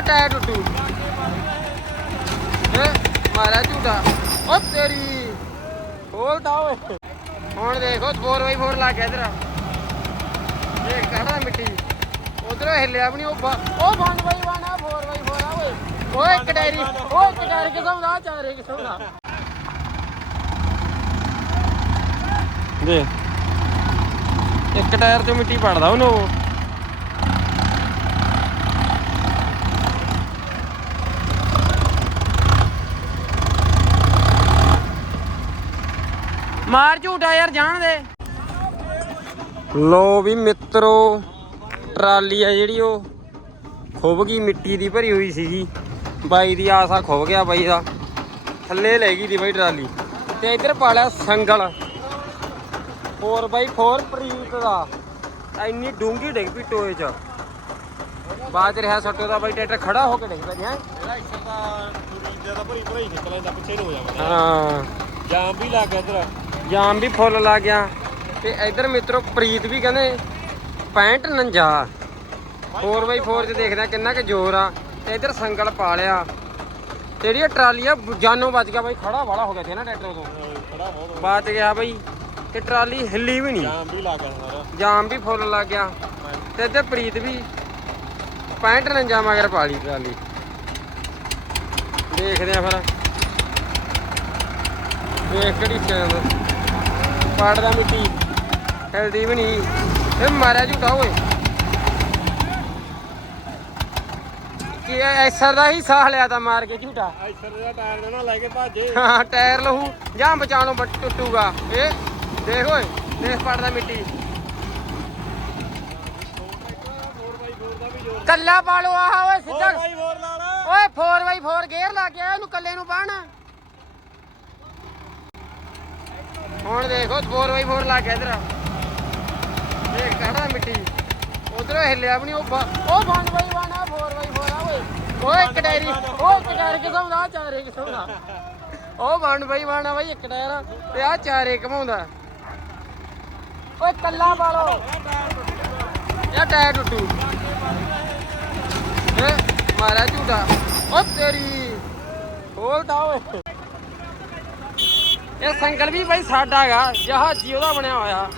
ਇਹ ਟਾਇਰ ਟੁੱਟੂ? ਏ ਮਾਰਾ ਝੂਟਾ ਓ ਤੇਰੀ। ਖੋਲਦਾ ਓਏ। ਹੁਣ ਦੇਖੋ 4x4 ਲੱਗ ਗਿਆ ਇਧਰ ਇਹ ਕੱਢਦਾ ਮਿੱਟੀ। ਉਧਰੋਂ ਹਿੱਲਿਆ ਵੀ ਨਹੀਂ ਉਹ ਉਹ ਬੰਦ ਬਈ ਵਾਣਾ 4x4 ਆ ਓਏ। ਓਏ ਇੱਕ ਡੈਰੀ ਓਏ ਇੱਕ ਡੈਰੀ ਕਿਸਮ ਦਾ ਚਾਰੇ ਕਿਸਮ ਦਾ ਦੇ ਇੱਕ ਟਾਇਰ ਚੋਂ ਮਿੱਟੀ ਪੜਦਾ ਉਹਨੂੰ। ਮਾਰ ਝੂਟਾ ਯਾਰ ਜਾਣ ਦੇ। ਲੋ ਵੀ ਮਿੱਤਰੋ ਟਰਾਲੀ ਆ ਜਿਹੜੀ ਉਹ। ਖੁੱਭ ਗਈ ਮਿੱਟੀ ਦੀ ਭਰੀ ਹੋਈ ਸੀਗੀ। ਬਾਈ ਦੀ ਆਸਾ ਖੁੱਭ ਗਿਆ ਬਾਈ ਦਾ। ਥੱਲੇ ਲੈ ਗਈ ਦੀ ਬਾਈ ਟਰਾਲੀ। ਤੇ ਇੱਧਰ ਪਾ ਲਿਆ ਸੰਗਲ। 4x4 ਪ੍ਰੀਤ ਦਾ। ਇੰਨੀ ਡੂੰਗੀ ਡਿੱਗ ਪਈ ਟੋਏ ਚ। ਬਾਅਦ 'ਚ ਰਿਹਾ ਸੱਟੋ ਦਾ ਬਾਈ ਟਰੈਕਟਰ ਖੜਾ ਹੋ ਕੇ ਡਿੱਗ ਪਿਆ ਜੀ ਹੈਂ? ਇਹਦਾ ਇੱਧਰ ਤਾਂ ਪੂਰੀ ਜ਼ਿਆਦਾ ਭਰੀ ਭਰੀ ਨਿਕਲ ਜਾਂਦਾ ਪਿੱਛੇ ਨੂੰ ਹੋ ਜਾਂਦਾ। ਹਾਂ। ਜਾਮ ਵੀ ਲੱਗ ਗਿਆ ਇੱਧਰ। ਜਾਮ ਵੀ ਫੁੱਲ ਲੱਗ ਗਿਆ। ਤੇ ਇੱਧਰ ਮਿੱਤਰੋ ਪ੍ਰੀਤ ਵੀ ਕਹਿੰਦੇ 65 49 4x4 ਚ ਦੇਖਦੇ ਆ ਕਿੰਨਾ ਕੁ ਜ਼ੋਰ ਆ। ਤੇ ਇੱਧਰ ਸੰਗਲ ਪਾ ਲਿਆ ਤੇ ਜਿਹੜੀ ਟਰਾਲੀ ਆ ਜਾਨੋਂ ਬਚ ਗਿਆ ਬਾਈ ਖੜਾ ਵਾਲਾ ਹੋ ਗਿਆ ਸੀ ਨਾ ਟਰੈਕਟਰ ਉਦੋਂ। ਖੜਾ ਬਹੁਤ ਬਚ ਗਿਆ ਬਾਈ। ਤੇ ਟਰਾਲੀ ਹਿੱਲੀ ਵੀ ਨਹੀਂ। ਜਾਮ ਵੀ ਲੱਗ ਗਿਆ ਸਾਰਾ। ਜਾਮ ਵੀ ਫੁੱਲ ਲੱਗ ਗਿਆ। ਤੇ ਇੱਧਰ ਪ੍ਰੀਤ ਵੀ 65 49 ਮਗਰ ਪਾ ਲਈ ਟਰਾਲੀ। ਦੇਖਦੇ ਆ ਫਿਰ। ਵੇਖ ਕਿਹੜੀ ਚੈਨ ਪਾੜਦਾ ਮਿੱਟੀ। ਹਿਲਦੀ ਵੀ ਨਹੀਂ। ਇਹ ਮਾਰਿਆ ਝੂਟਾ ਓਏ। ਕੀ ਐਸਰ ਦਾ ਹੀ ਸਾਹ ਲਿਆ ਤਾਂ ਮਾਰ ਕੇ ਝੂਟਾ ਇੱਧਰ ਦਾ ਟਾਇਰ ਨਾਲ ਲੈ ਕੇ ਭਾਜੇ। ਹਾਂ ਟਾਇਰ ਲਹੂ। ਜਾਂ ਬਚਾਣੋ ਬਟ ਟੁੱਟੂਗਾ। ਇਹ ਦੇਖ ਓਏ ਦੇਖ ਪੜਦਾ ਮਿੱਟੀ 4x4 ਦਾ ਵੀ ਜ਼ੋਰ ਕੱਲਾ ਪਾਲੋ ਆਹ ਓਏ ਸਿੱਧਾ। 4x4 ਲਾ ਲਾ। ਓਏ 4x4 ਗੇਅਰ ਲਾ ਕੇ ਆਇਆ ਉਹਨੂੰ ਕੱਲੇ ਨੂੰ ਬਾਹਣ ਹੁਣ ਦੇਖੋ 4x4 ਲਾ ਕੇ ਇਧਰ। ਇਹ ਕੱਢਦਾ ਮਿੱਟੀ? ਉਧਰੋਂ ਹਿੱਲਿਆ ਵੀ ਨਹੀਂ ਉਹ ਉਹ ਬੰਦ ਬਈ ਵਾਣਾ 4x4 ਆ ਓਏ। ਓਏ ਇੱਕ ਡੈਰੀ, ਉਹ ਇੱਕ ਡੈਰੀ ਕਿਸਮ ਦਾ ਆਹ ਚਾਰੇ ਕਿਸਮ ਦਾ ਉਹ ਬੰਦ ਬਈ ਵਾਣਾ ਬਈ, ਇੱਕ ਡੈਰ ਤੇ ਆ ਚਾਰੇ ਘਮਾਉਂਦਾ। ਓਏ ਕੱਲਾ ਪਾਲੋ। ਇਹ ਟਾਇਰ ਟੁੱਟੂ। ਏ ਮਾਰਾ ਝੂਟਾ। ਓ ਤੇਰੀ। ਖੋਲਦਾ ਓਏ। ਇਹ ਸੰਗਲ ਵੀ ਬਾਈ ਸਾਡਾ ਹੈਗਾ ਜਹਾਜੀ ਉਹਦਾ ਬਣਿਆ ਹੋਇਆ।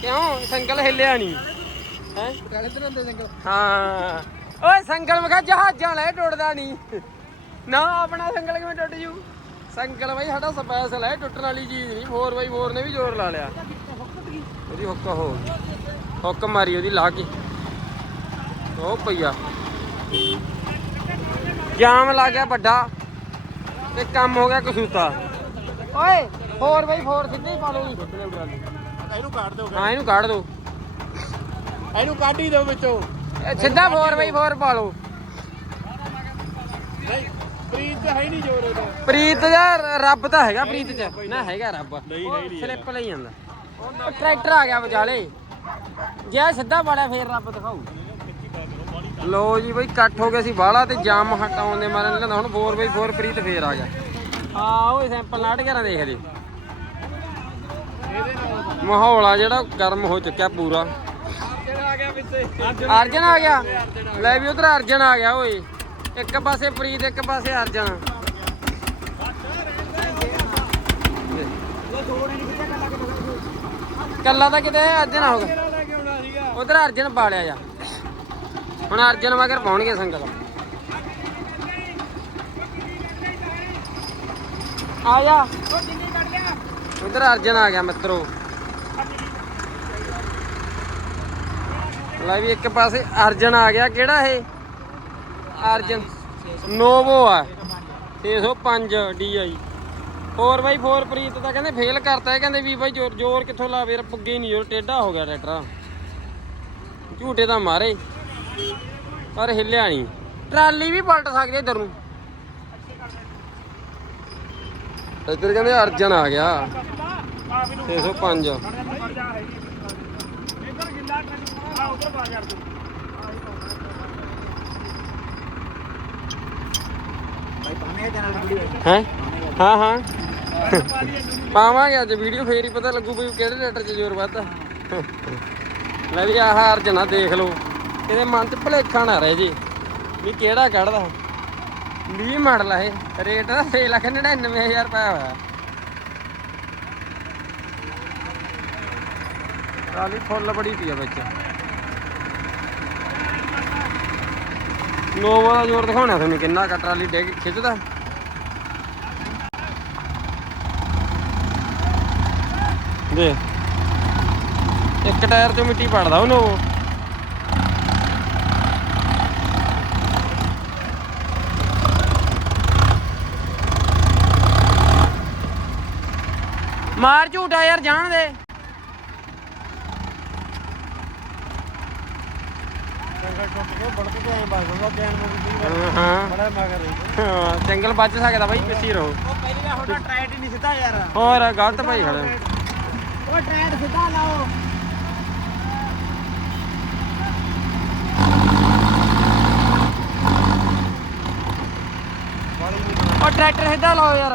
ਕਿਉਂ? ਸੰਗਲ ਹਿੱਲਿਆ ਨਹੀਂ ਹੈ? ਹਾਂ। ਓਏ ਸੰਗਲ, ਮੈਂ ਕਿਹਾ ਜਹਾਜ਼ਾਂ ਲੈ ਟੁੱਟਦਾ ਨਹੀਂ ਨਾ, ਆਪਣਾ ਸੰਗਲ ਕਿਵੇਂ ਟੁੱਟ ਜੂ? ਸੰਗਲ ਬਾਈ ਸਾਡਾ ਸਪੈਸ਼ਲ ਹੈ, ਟੁੱਟਣ ਵਾਲੀ ਚੀਜ਼ ਨਹੀਂ 4x4 ਨੇ ਵੀ ਜ਼ੋਰ ਲਾ ਲਿਆ। ਉਹਦੀ ਹੁੱਕ ਹੋ ਹੁੱਕ ਮਾਰੀ ਉਹਦੀ, ਲਾ ਕੇ। ਉਹ ਪਈਆ ਜਾਮ ਲੱਗ ਗਿਆ ਵੱਡਾ। ਤੇ ਕੰਮ ਹੋ ਗਿਆ ਕਸੂਤਾ। ਓਏ 4x4 ਸਿੱਧੇ ਹੀ ਪਾ ਲਓ। ਉਡਾਲੀ ਇਹਨੂੰ ਕੱਢ ਦਿਓ ਹਾਂ ਇਹਨੂੰ ਕੱਢ ਦੋ ਇਹਨੂੰ ਕੱਢ ਹੀ ਦਿਓ ਵਿੱਚੋਂ। ਇਹ ਸਿੱਧਾ 4x4 ਪਾ ਲਓ। ਨਹੀਂ ਪ੍ਰੀਤ ਹੈ ਨਹੀਂ ਜ਼ੋਰ ਉਹਦਾ। ਪ੍ਰੀਤ ਦਾ ਰੱਬ ਤਾਂ ਹੈਗਾ ਪ੍ਰੀਤ ਚ। ਨਾ ਹੈਗਾ ਰੱਬ। ਨਹੀਂ, ਨਹੀਂ, ਨਹੀਂ ਸਲਿੱਪ ਲਈ ਜਾਂਦਾ। ਉਹ ਟਰੈਕਟਰ ਆ ਗਿਆ ਵਿਚਾਲੇ। ਜੇ ਇਹ ਸਿੱਧਾ ਪਾੜਿਆ ਫੇਰ ਰੱਬ ਦਿਖਾਊ। ਲੋ ਜੀ ਬਈ ਇਕੱਠ ਹੋ ਗਿਆ ਸੀ ਬਾਹਲਾ ਤੇ ਜਾਮ ਹਟਾਉਣ ਦੇ ਮਾਰੇ ਨਿਕਲਦਾ ਹੁਣ 4x4 ਪ੍ਰੀਤ ਫੇਰ ਆ ਗਿਆ। ਹਾਂ ਉਹ ਸੈਂਪਲ ਨਾਟ ਕਰਾਂ ਦੇਖਦੇ ਮਾਹੌਲ ਆ ਜਿਹੜਾ ਗਰਮ ਹੋ ਚੁੱਕਿਆ ਪੂਰਾ। ਅਰਜਨ ਆ ਗਿਆ। ਲੈ ਵੀ ਉਧਰ ਅਰਜਨ ਆ ਗਿਆ ਓਏ। ਇੱਕ ਪਾਸੇ ਪ੍ਰੀਤ, ਇੱਕ ਪਾਸੇ ਅਰਜਨ। ਕੱਲਾ ਤਾਂ ਕਿਤੇ ਅਰਜਨ ਆ ਹੋਗਾ ਉਧਰ ਅਰਜਨ ਪਾ ਲਿਆ ਜਾ। ਹੁਣ ਅਰਜਨ ਮਗਰ ਪਾਉਣਗੇ ਸੰਗਲ ਆ ਜਾ ਉਧਰ ਅਰਜਨ ਆ ਗਿਆ ਮਿੱਤਰੋ। ਲੈ ਵੀ ਇੱਕ ਪਾਸੇ ਅਰਜਨ ਆ ਗਿਆ। ਕਿਹੜਾ ਇਹ? ਅਰਜਨ। ਨੋਵੋ ਆ। 605 DI 4x4 ਪ੍ਰੀਤ ਤਾਂ ਕਹਿੰਦੇ ਫੇਲ ਕਰਤਾ ਇਹ ਕਹਿੰਦੇ ਵੀ ਬਾਈ ਜ਼ੋਰ ਜ਼ੋਰ ਕਿੱਥੋਂ ਲਾਵੇ? ਯਾਰ ਪੁੱਗੇ ਨਹੀਂ ਜ਼ੋਰ। ਟੇਢਾ ਹੋ ਗਿਆ ਟਰੈਕਟਰ। ਝੂਟੇ ਤਾਂ ਮਾਰੇ। ਪਰ ਹਿੱਲਿਆ ਨਹੀਂ। ਟਰਾਲੀ ਵੀ ਪਲਟ ਸਕਦੀ ਇਧਰ ਨੂੰ। ਇੱਧਰ ਕਹਿੰਦੇ ਅਰਜਨ ਆ ਗਿਆ। 605 ਇੱਧਰ ਗਿੱਲਾ ਆ ਉਧਰ ਪਾ ਕਰ ਤੂੰ ਹੈ? ਹਾਂ ਹਾਂ। ਪਾਵਾਂਗੇ ਅੱਜ ਵੀਡੀਓ, ਫੇਰ ਹੀ ਪਤਾ ਲੱਗੂ ਵੀ ਕਿਹੜੇ ਲੈਟਰ 'ਚ ਜ਼ੋਰ ਵੱਧ ਲੈ ਵੀ ਆਹ ਅਰਜਨਾ ਦੇਖ ਲਓ। ਇਹਦੇ ਮਨ 'ਚ ਭੁਲੇਖਾ ਨਾ ਰਹੇ ਜੇ, ਵੀ ਕਿਹੜਾ ਕੱਢਦਾ। 20 ਮਾਡਲ ਆ ਇਹ। ਰੇਟ ਦਾ 6 ਲੱਖ 99000 ਰੁਪਏ ਹੋਇਆ। ਟਰਾਲੀ ਫੁੱਲ ਬੜੀ ਪਈ ਆ ਵਿੱਚ। ਨੋਵਾ ਦਾ ਜ਼ੋਰ ਦਿਖਾਉਣਾ ਤੁਹਾਨੂੰ ਕਿੰਨਾ ਕ ਟਰਾਲੀ ਡਿੱਗ ਖਿੱਚਦਾ। ਦੇ ਇੱਕ ਟਾਇਰ ਚੋਂ ਮਿੱਟੀ ਪੜਦਾ ਉਹ ਨੋਵਾ ਮਾਰ ਝੂਟਾ ਯਾਰ, ਜਾਣ ਦੇ। ਜੰਗਲ ਬਚ ਸਕਦਾ ਬਾਈ, ਪਿੱਛੇ ਰਹੋ ਉਹ ਤੁਹਾਡਾ ਟਰੈਟ ਹੀ ਨਹੀਂ ਸਿੱਧਾ ਯਾਰ ਹੋਰ, ਗਲਤ ਭਾਈ ਖੜੇ। ਉਹ ਟਰੈਟ ਸਿੱਧਾ ਲਾਓ ਉਹ ਟਰੈਕਟਰ ਸਿੱਧਾ ਲਾਓ ਯਾਰ।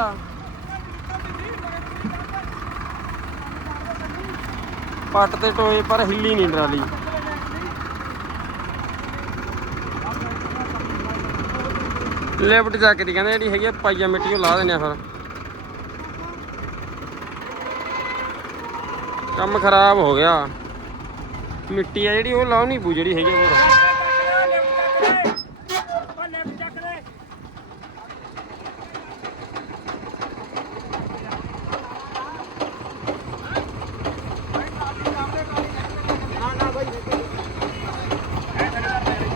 ਪੱਟ ਤੇ ਟੋਏ, ਪਰ ਹਿੱਲੀ ਨਹੀਂ ਟਰਾਲੀ ਲਿਫਟ ਜਾ ਕੇ ਦੀ ਕਹਿੰਦੇ ਜਿਹੜੀ ਹੈਗੀ ਆ, ਪਾਈਆ ਮਿੱਟੀ ਉਹ ਲਾ ਦਿੰਦੇ ਆ ਫਿਰ। ਕੰਮ ਖਰਾਬ ਹੋ ਗਿਆ। ਮਿੱਟੀ ਆ ਜਿਹੜੀ, ਉਹ ਲਾਉਣੀ ਪੂ ਜਿਹੜੀ ਹੈਗੀ ਆ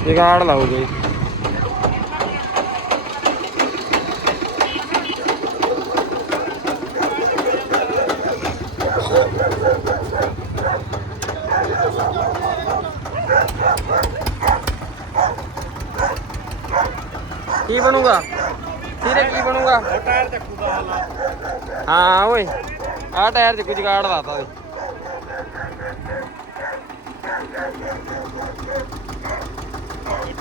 ਜਗਾੜ ਲਾਓਗੇ ਕੀ ਬਣੂਗਾ? ਸਿਰੇ ਕੀ ਬਣੂਗਾ? ਟਾਇਰ ਚੱਕੂਗਾ ਹਾਂ, ਓਏ। ਆਹ ਟਾਇਰ 'ਚ ਕੁਝ ਗਾੜ ਲਾਤਾ ਓਏ।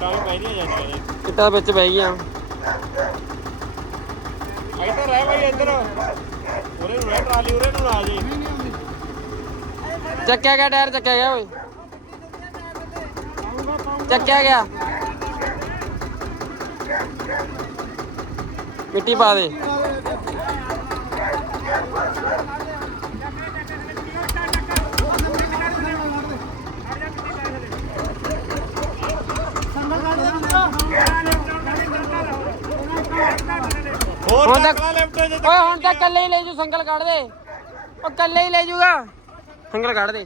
ਇੱਟਾਂ ਵੀ ਪੈਦੀਆਂ ਜਾਂਦੀਆਂ ਨੇ ਇੱਟਾਂ ਵਿੱਚ ਬਹਿ ਗਈਆਂ? ਇੱਧਰ ਰਹਿ ਬਾਈ ਇੱਧਰ। ਉਰੇ ਨੂੰ ਰਹਿ ਟਰਾਲੀ ਉਰੇ ਨੂੰ ਨਾ ਜੀ ਚੱਕਿਆ ਗਿਆ ਟਾਇਰ ਚੱਕਿਆ ਗਿਆ ਓਏ। ਚੱਕਿਆ ਗਿਆ। ਮਿੱਟੀ ਪਾ ਦੇ। ਹੋਰ ਹੁਣ ਤੱਕ ਤੱਕ- ਲੈਫਟ ਜੇ ਓਏ ਹੁਣ ਤਾਂ ਕੱਲੇ ਹੀ ਲੈ ਜੂ ਸੰਗਲ ਕੱਢ ਦੇ। ਉਹ ਕੱਲੇ ਹੀ ਲੈ ਜੂਗਾ। ਸੰਗਲ ਕੱਢ ਦੇ।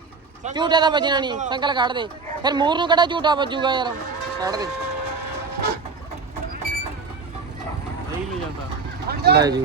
ਝੂਟਾ ਤਾਂ ਵੱਜਣਾ ਨਹੀਂ ਸੰਗਲ ਕੱਢ ਦੇ। ਫਿਰ ਮੂਰ ਨੂੰ ਕਿਹੜਾ ਝੂਟਾ ਵੱਜੂਗਾ ਯਾਰ? ਕੱਢ ਦੇ। ਨਹੀਂ ਲੈ ਜਾਂਦਾ। ਲੈ ਜੀ।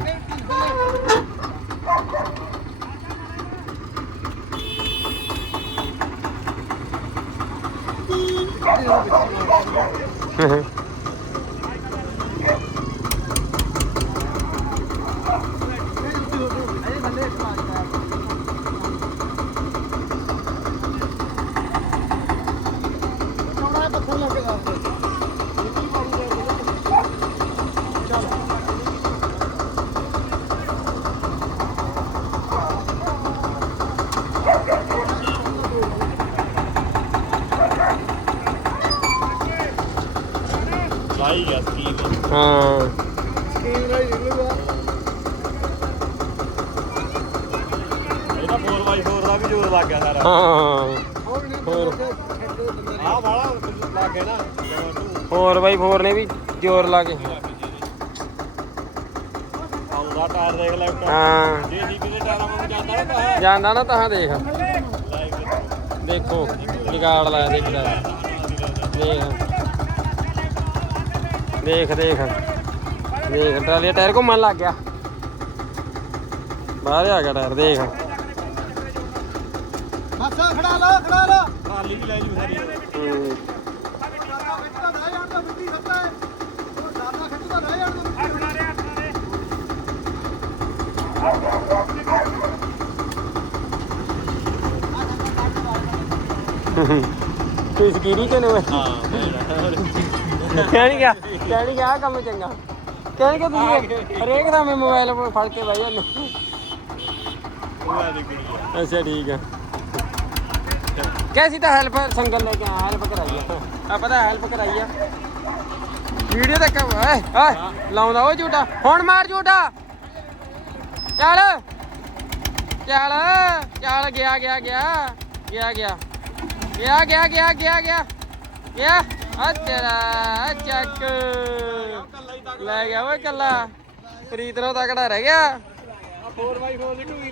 ਲਾਈ ਗਿਆ ਸਕੀਮ ਹਾਂ। ਸਕੀਮ ਨਾਲ ਨਿਕਲੂਗਾ ਇਹਦਾ 4x4 ਦਾ ਵੀ ਜ਼ੋਰ ਲੱਗ ਗਿਆ ਸਾਰਾ। ਹਾਂ। ਹੋਰ ਆਹ ਵਾਲਾ ਲੱਗ ਗਿਆ ਨਾ ਜਮਾਂ ਟੂ। ਹੋਰ ਬਾਈ ਫੋਰ ਨੇ ਵੀ ਜ਼ੋਰ ਲਾ ਕੇ। ਆਉਂਦਾ ਟਾਇਰ ਦੇਖ ਲੈਫਟ ਹਾਂ। ਜੇ ਜੀ ਕਿਤੇ ਟਾਇਰਾਂ ਵਾਂਗ ਜਾਂਦਾ ਨਾ ਤਾਂ। ਜਾਂਦਾ ਨਾ ਤਾਂ ਦੇਖ। ਦੇਖੋ ਜਗਾੜ ਲਾਇਆ ਦੇਖ ਲੈ ਦੇਖ। ਦੇਖ ਦੇਖ। ਦੇਖ ਟਰਾਲੀ ਦਾ ਟਾਇਰ ਘੁੰਮਣ ਲੱਗ ਗਿਆ। ਬਾਹਰ ਆ ਗਿਆ ਟਾਇਰ ਦੇਖ। ਬਸ ਖੜਾ ਲਾ ਖੜਾ ਲਾ ਟਰਾਲੀ ਵੀ ਲੈ ਜੂ ਸਾਰੀ। ਹੂੰ। ਖਿੱਚਦਾ ਰਹਿ ਜਾਣ ਦਾ ਮਿੱਟੀ ਸੱਤਾ ਹੈ ਉਹ ਡਾਲਾ ਖਿੱਚਦਾ ਰਹਿ ਜਾਣ ਦਾ ਮਿੱਟੀ ਤੂੰ ਸਕੀਰੀ ਕਿ ਨਹੀਂ ਹਾਂ ਕਹਿਣੀ ਗਿਆ? ਕਹਿਣੀ ਗਿਆ ਆਹ ਕੰਮ ਚੰਗਾ। ਕਹਿਣੀ ਕਿ ਤੁਸੀਂ ਹਰੇਕ ਦਾ ਮੈਂ ਮੋਬਾਈਲ ਫੜ ਕੇ ਬਹਿ ਜਾਂਦੇ ਉਹ ਆ ਦੀ ਕੁੜੀ ਆ ਅੱਛਾ ਠੀਕ ਆ। ਕੈਸੀ ਤਾਂ ਹੈਲਪ ਸੰਗਲ ਲੈ ਕੇ ਆ ਹੈਲਪ ਕਰਾਈ ਆ ਆਪਾਂ ਤਾਂ ਹੈਲਪ ਕਰਾਈ ਆ ਵੀਡੀਓ ਤੱਕ ਓਏ ਓਏ ਲਾਉਂਦਾ ਓ ਝੂਟਾ। ਹੁਣ ਮਾਰ ਝੂਟਾ। ਚੱਲ। ਚੱਲ ਚੱਲ ਗਿਆ ਗਿਆ ਗਿਆ। ਗਿਆ ਗਿਆ। ਗਿਆ ਗਿਆ ਗਿਆ ਗਿਆ ਗਿਆ। ਗਿਆ। ਆ ਤੇਰਾ ਚੱਕ। ਲੈ ਗਿਆ ਓਏ ਕੱਲਾ। ਪ੍ਰੀਤ ਨੂੰ ਤਕੜਾ ਰਹਿ ਗਿਆ। 4x4 ਨਿਕਲੂਗੀ